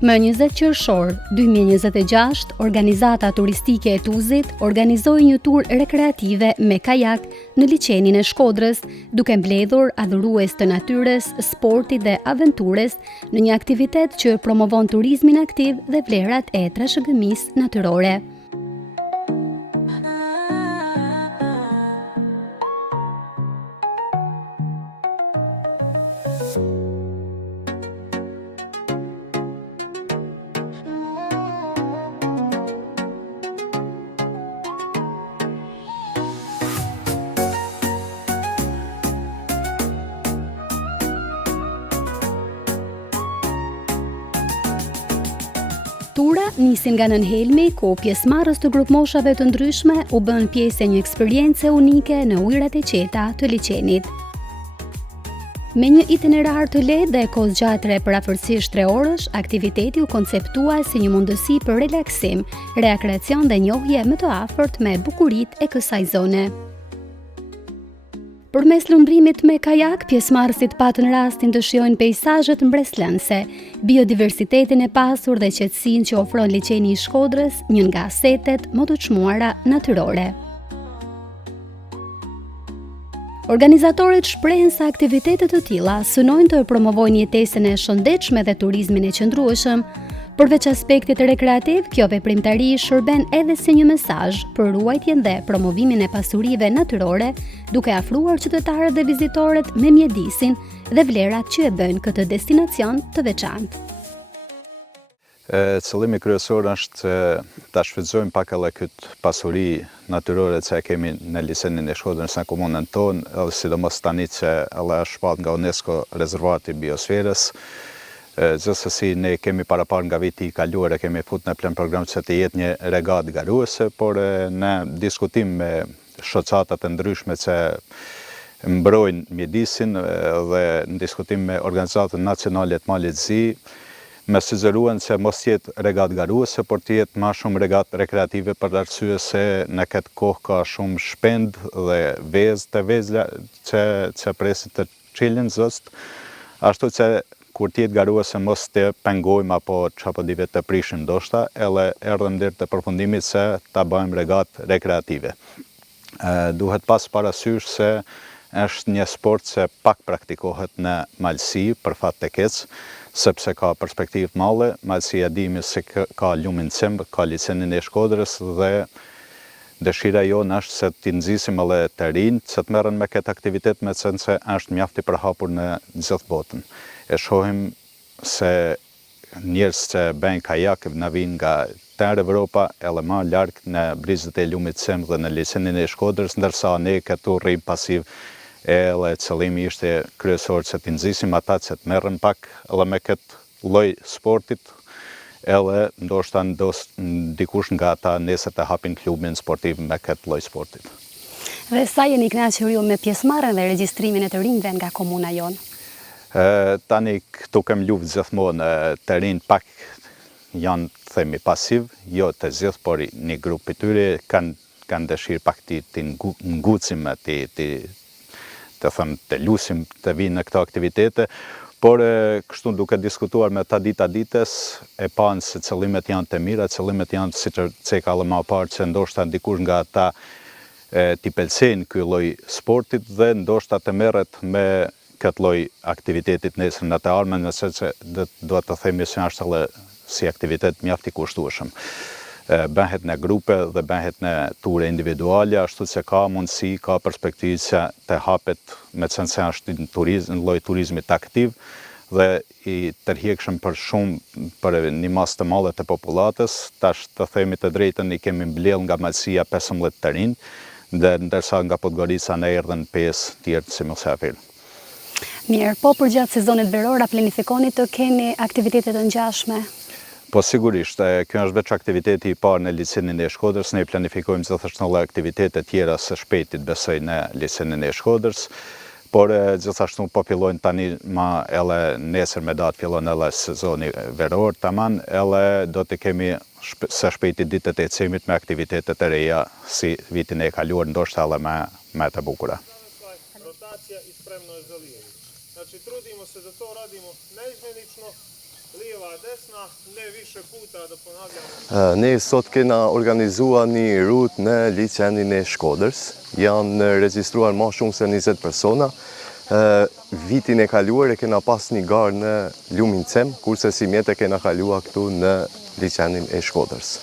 Më 20 qershor 2026, organizata turistike e Tuzit organizoi një tur rekreative me kajak në liçenin e Shkodrës, duke mbledhur adhurues të natyrës, sportit dhe aventurës në një aktivitet që promovon turizmin aktiv dhe vlerat e trashëgimisë natyrore. Tura nisin nga Nënhelmi, ku pjesëmarrës të grupmoshave të ndryshme u bën pjesë e një eksperiencë unike në ujërat e qeta të liçenit. Me një itinerar të lehtë dhe kohëzgjatëre përafërsisht 3 orësh, aktiviteti u konceptua si një mundësi për relaksim, rekreacion dhe njohje më të afërt me bukuritë e kësaj zone. Përmes lundrimit me kajak, pjesëmarrësit patën rastin të shijojnë peizazhet mbreslënse, biodiversitetin e pasur dhe qetësinë që ofron liçeni i Shkodrës, një nga asetet më të çmuara natyrore. Organizatorët shprehen se aktivitetet të tilla synojnë të promovojnë jetesën e shëndetshme dhe turizmin e qëndrueshëm. Përveç aspektit rekreativ, kjo veprimtari shërben edhe si një mesazh për ruajtjen dhe promovimin e pasurive natyrore, duke afruar qytetarët dhe vizitorët me mjedisin dhe vlerat që e bëjnë këtë destinacion të veçantë. Qëllimi kryesor është ta shfrytëzojmë pak edhe këtë pasuri natyrore që kemi në liçenin e Shkodrës në komunën tonë, edhe sidomos tani që edhe është shpat nga UNESCO rezervati i biosferës. Gjithsesi ne kemi parapar nga viti i kaluar e kemi fut në plan program që të jetë një regatë garuese, por në diskutim me shoqatat e ndryshme që mbrojnë mjedisin dhe në diskutim me organizatën nacionale të malit zi, me sugjeruan që mos jetë regatë garuese, por të jetë ma shumë regatë rekreative për arsye se në këtë kohë ka shumë shpend dhe vezë të vezla që presit të qilin zëst, ashtu që kur tjetë garuese mos të pengojmë apo çapo dive të prishim ndoshta, edhe erdhëm deri te përfundimit se ta bëjmë regatë rekreative. Duhet pas parasysh se është një sport që pak praktikohet në malësi për fat të keq, sepse ka perspektivë të madhe. Malësia dimi se ka lumin cimb, ka liçenin e Shkodrës dhe dëshira jonë është se t'i nxisim edhe të rinj që të merren me këtë aktivitet, me qenë se është mjaft i përhapur në gjithë botën. E shohim se njerëz që bëjnë kajak na vinë nga tërë Evropa, edhe më larg në brizët e lumit cimb dhe në liçenin e Shkodrës, ndërsa ne këtu rrim pasiv. Edhe qëllimi ishte kryesor që t'i nxisim ata që të merren pak edhe me këtë lloj sportit, edhe ndoshta dikush nga ata nesër të hapin klubin sportiv me këtë lloj sportit. Dhe sa jeni kënaqur ju me pjesëmarrjen dhe regjistrimin e të rinjve nga komuna jonë? Tani këtu kem luftë gjithmonë, të rinjt pak janë themi pasiv, jo të gjithë, por një grup i tyre kanë dëshirë pak të ngucim, të lusim, të vinë në këto aktivitete, por kështu duke diskutuar me ta ditës, e panë se qëllimet janë të mira, qëllimet janë si që ka më parë që ndoshta dikush nga ata t'i pëlqejnë ky lloj sportit dhe ndoshta të merret me këtë lloj aktivitetit nesër në të ardhmen, nëse që do të themi se është edhe si aktivitet mjaft i kushtueshëm. Bëhet në grupe dhe bëhet në ture individuale, ashtu që ka mundësi, ka perspektivë që të hapet, me qenë se është një lloj turizmit aktiv dhe i tërheqshëm për një masë të madhe të popullatës. Tash të themi të drejtën i kemi mbledh nga Malësia 15 të rinj, dhe ndërsa nga Podgorica ne erdhën 5 tjerë si mysafir. Mirë, po për gjatë sezonit veror, a planifikoni të keni aktivitetet të ngjashme? Po sigurisht, kjo është veç aktiviteti i parë në liçenin e Shkodrës, ne planifikojmë gjithashtu edhe aktivitete tjera së shpejtit besoj në liçenin e Shkodrës, por gjithashtu po fillojnë tani edhe nesër me datë fillon edhe sezoni veror tamam, edhe do të kemi së shpejti ditët e cemit me aktivitete të reja si vitin e kaluar, ndoshta edhe me të bukura. Rotacija i spremno je za lijevi. Znači trudimo se da to radimo neizmjenično, Ne sot kena organizuar një rrutë në liçenin e Shkodrës. Janë regjistruar më shumë se 20 persona. Vitin e kaluar e kena pas një garë në Lumin Cem, kurse si mjetë e kena kaluar këtu në liçenin e Shkodrës.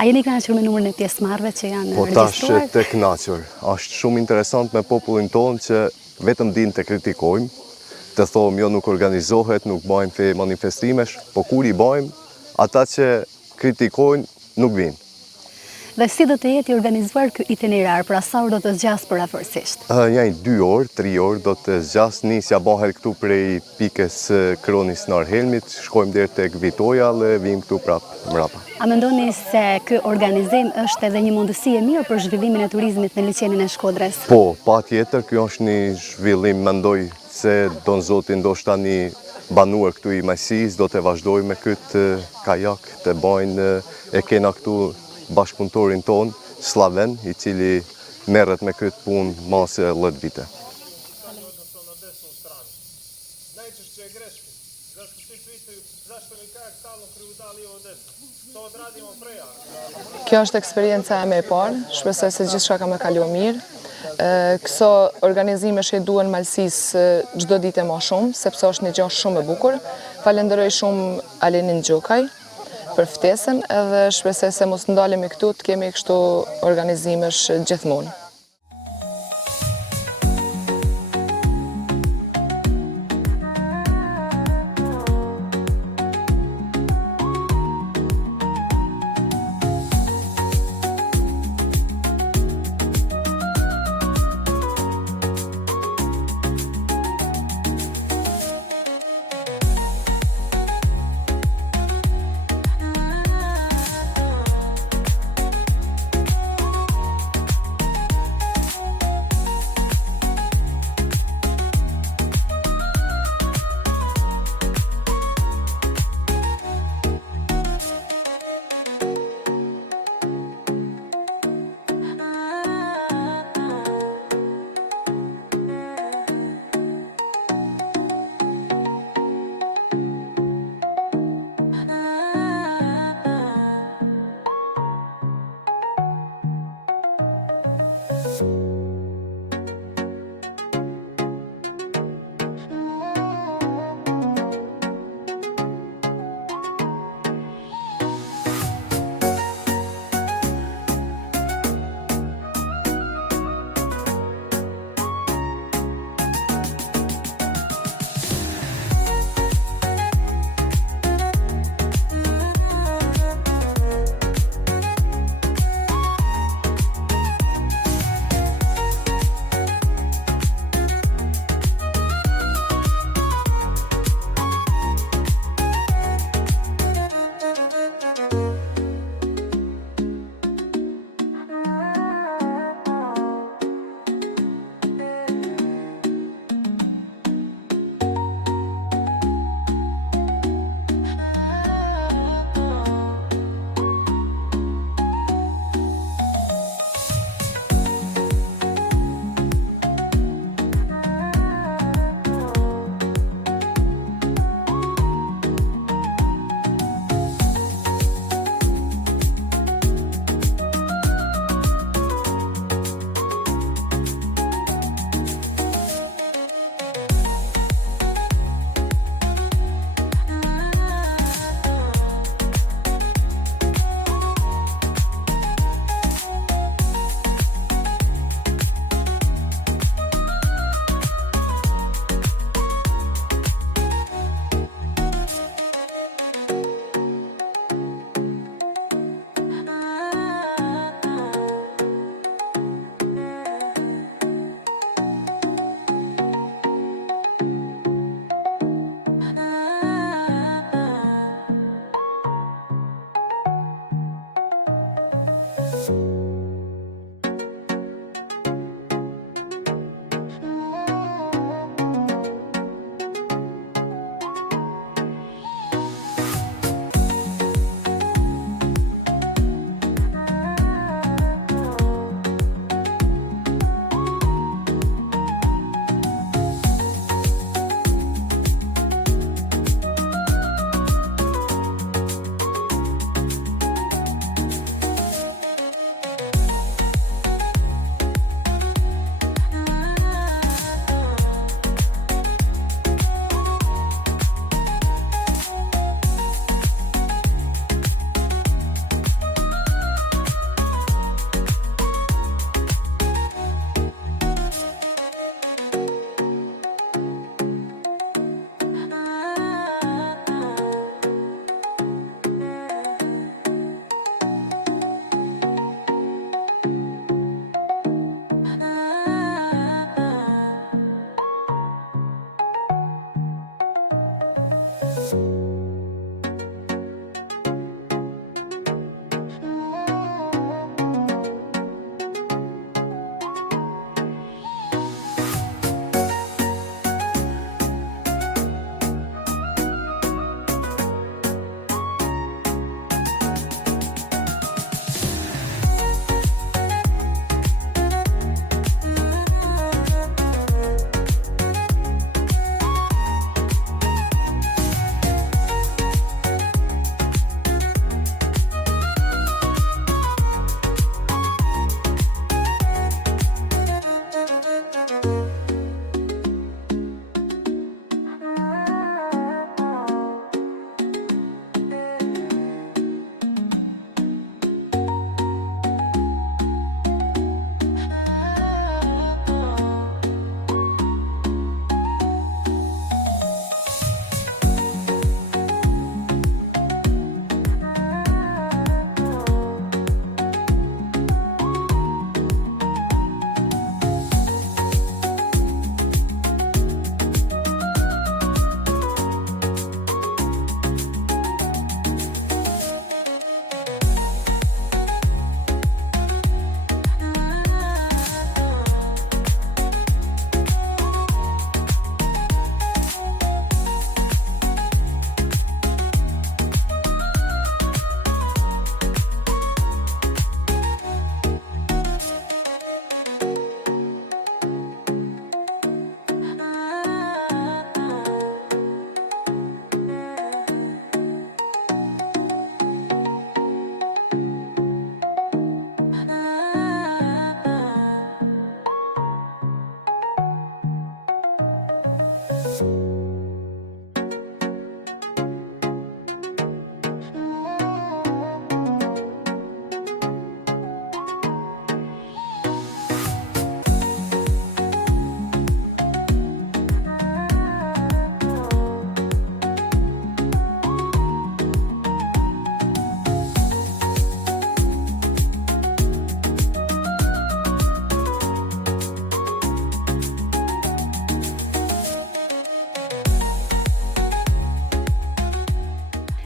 A jeni kënaqur me numrin e pjesëmarrëve që janë Po tash regjistruar? të kënaqur. Është shumë interesant me popullin tonë që vetëm din të kritikojmë, të thomë jo nuk organizohet, nuk bëjmë fe manifestimesh, po kur i bëjmë, ata që kritikojnë nuk vinë. Dhe si do të jetë i organizuar ky itinerar, pra sa orë do të zgjas përafërsisht? Njaj 2 orë, 3 orë do të zgjas, nisja bëhet këtu prej pikës Kronis në Arhelmit, shkojmë deri tek Vitoja dhe vim këtu prapë mrapa. A mendoni se ky organizim është edhe një mundësi e mirë për zhvillimin e turizmit në liçenin e Shkodrës? Po, patjetër, ky është një zhvillim, mendoj se Don Zoti ndoshta një banuar këtu i Majsis do të vazhdoj me këtë kajak të bajnë, e kena këtu bashkëpunëtorin ton, Slaven, i cili merret me këtë punë mase 10 vite. Kjo është eksperienca e me e parë, shpresoj se gjithçka ka me kalu mirë. Këso organizime që duhen Malsis çdo ditë më shumë, sepse është një gjë shumë e bukur. Falenderoj shumë Alenin Gjokaj për ftesën edhe shpresoj se mos ndalemi këtu të kemi kështu organizimesh gjithmonë.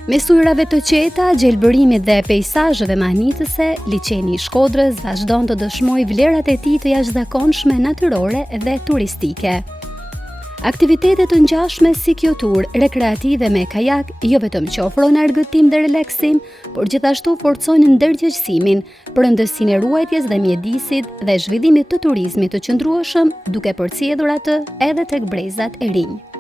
Mes ujrave të qeta, gjelbërimit dhe peizazheve mahnitëse, liçeni i Shkodrës vazhdon të dëshmojë vlerat e tij të jashtëzakonshme natyrore dhe turistike. Aktivitetet të ngjashme si kjo tur rekreative me kajak jo vetëm që ofrojnë argëtim dhe relaksim, por gjithashtu forcojnë ndërgjegjësimin, përëndësinë e ruajtjes dhe mjedisit dhe zhvillimit të turizmit të qëndrueshëm, duke përcjellur atë edhe tek brezat e rinj.